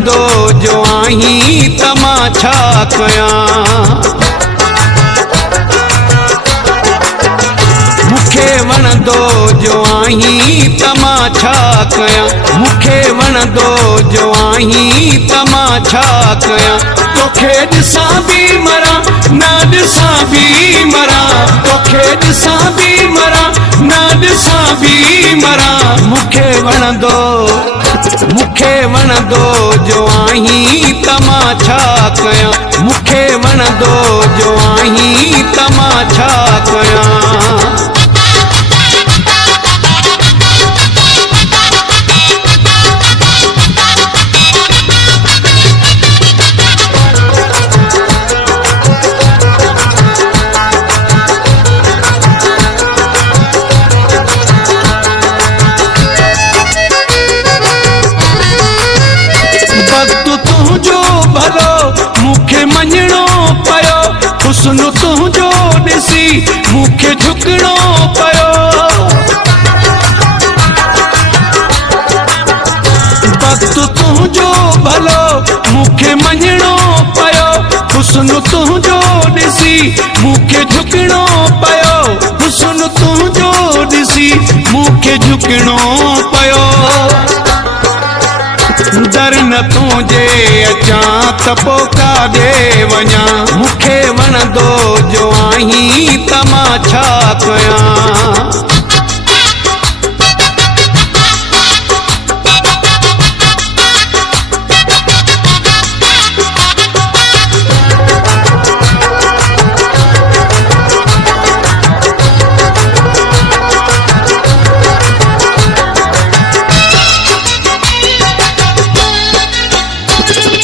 वणंदो जो आहीं त मां छा कयां। मूंखे वणंदो जो आहीं त मां छा कयां। मूंखे वणंदो जो आहीं त मां छा कयां। तोखे ॾिसां बि मरां न ॾिसां बि मरां। तोखे ॾिसां बि मरां न ॾिसां बि मरां। मूंखे वणंदो जो आहीं त मां छा कयां। मूंखे वणंदो जो आहीं त मां छा कयां। मूंखे मञणो पियो हुस्न तुंहिंजो ॾिसी मूंखे झुकणो पियो। वक़्त तुंहिंजो भलो मूंखे मञणो पियो हुस्न तुंहिंजो ॾिसी मूंखे झुकणो पियो। हुस्न तुंहिंजो ॾिसी मूंखे झुकणो पियो। दर न तुंहिंजे अचां त पोइ काॾे वञां। मूंखे वणंदो जो आहीं त मां छा कयां।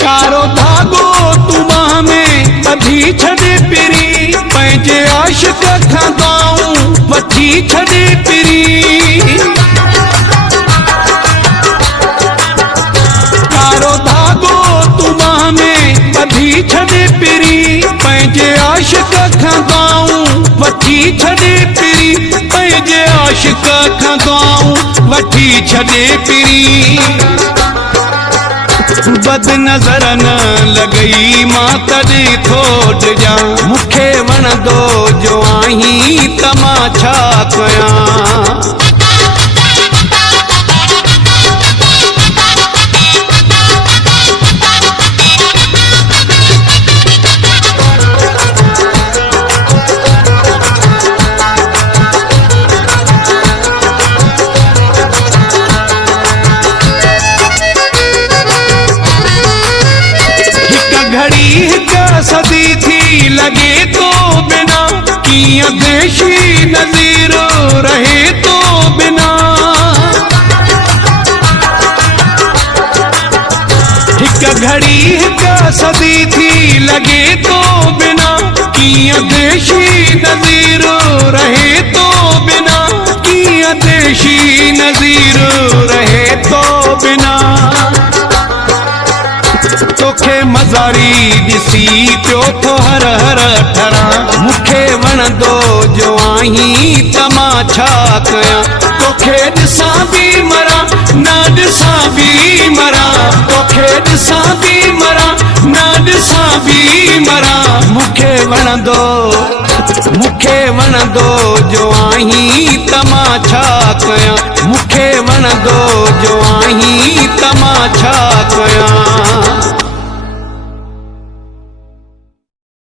कारो धागो तूं बाह में ॿधी छॾे पिरी पंहिंजे आशिक़ खां दुआऊं वठी छॾे पिरी। कारो धागो तूं बाह में ॿधी छॾे पिरी पंहिंजे आशिक़ खां दुआऊं वठी छॾे पिरी। पंहिंजे आशिक़ खां दुआऊं वठी छॾे पिरी। बद नज़र न लॻई मां तॾहिं थो ॾिजां। मूंखे वणंदो जो आहीं त मां छा कयां। सदी थी लगे तो बिना कियां देशी नज़ीर रहे तो बिना। हिक घड़ी हिक सदी थी लगे तो बिना कियां देशी नज़ीर रहे तो बिना। कियां देशी नज़ीर रहे तो बिना। तोखे मज़ारी ॾिसी पियो थो हर हर ठरां। मूंखे वणंदो जो आहीं त मां छा कयां। तोखे ॾिसां बि मरां न ॾिसां बि मरां। तोखे ॾिसां बि मरां न ॾिसां बि मरां। मूंखे वणंदो जो आहीं त मां छा कयां। मूंखे वणंदो जो आहीं